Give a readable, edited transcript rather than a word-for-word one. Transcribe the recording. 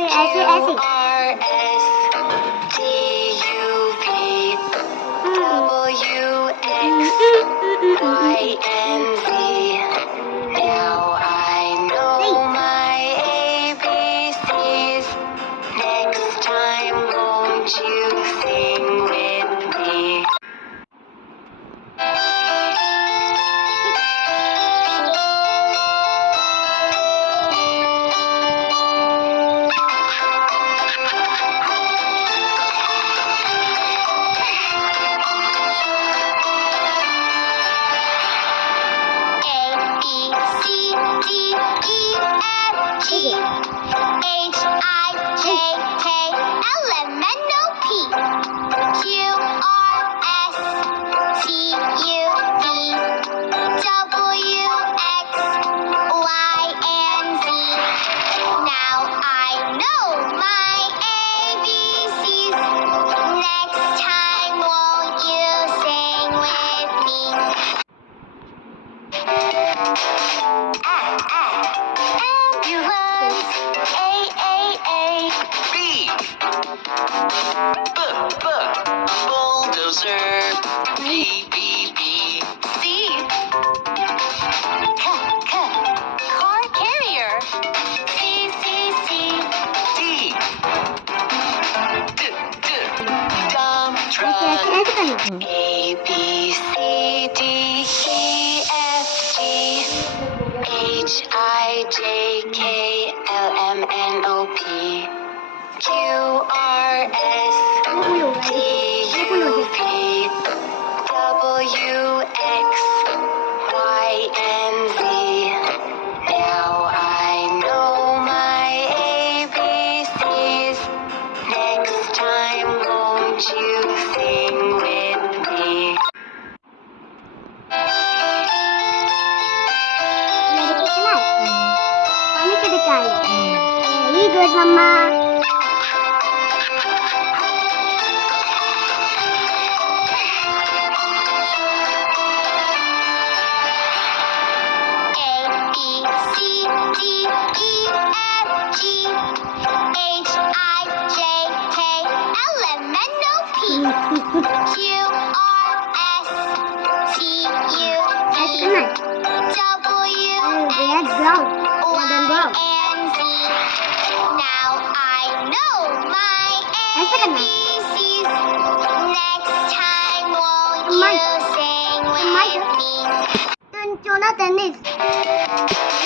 ऐसे ऐसे Now I know my ABCs. Next time, won't you sing with me? Bulldozer, B, B, B, C. Car carrier, C, C, C. D, dump truck. A, B, C, D, E, F, G, H, I, J, K, L, M, N, O, P, Q, R, S, T, U, V, W, X, Y, and Z. Now I know my ABCs. Next time, won't you sing with me? Very good, Mama. Tennis.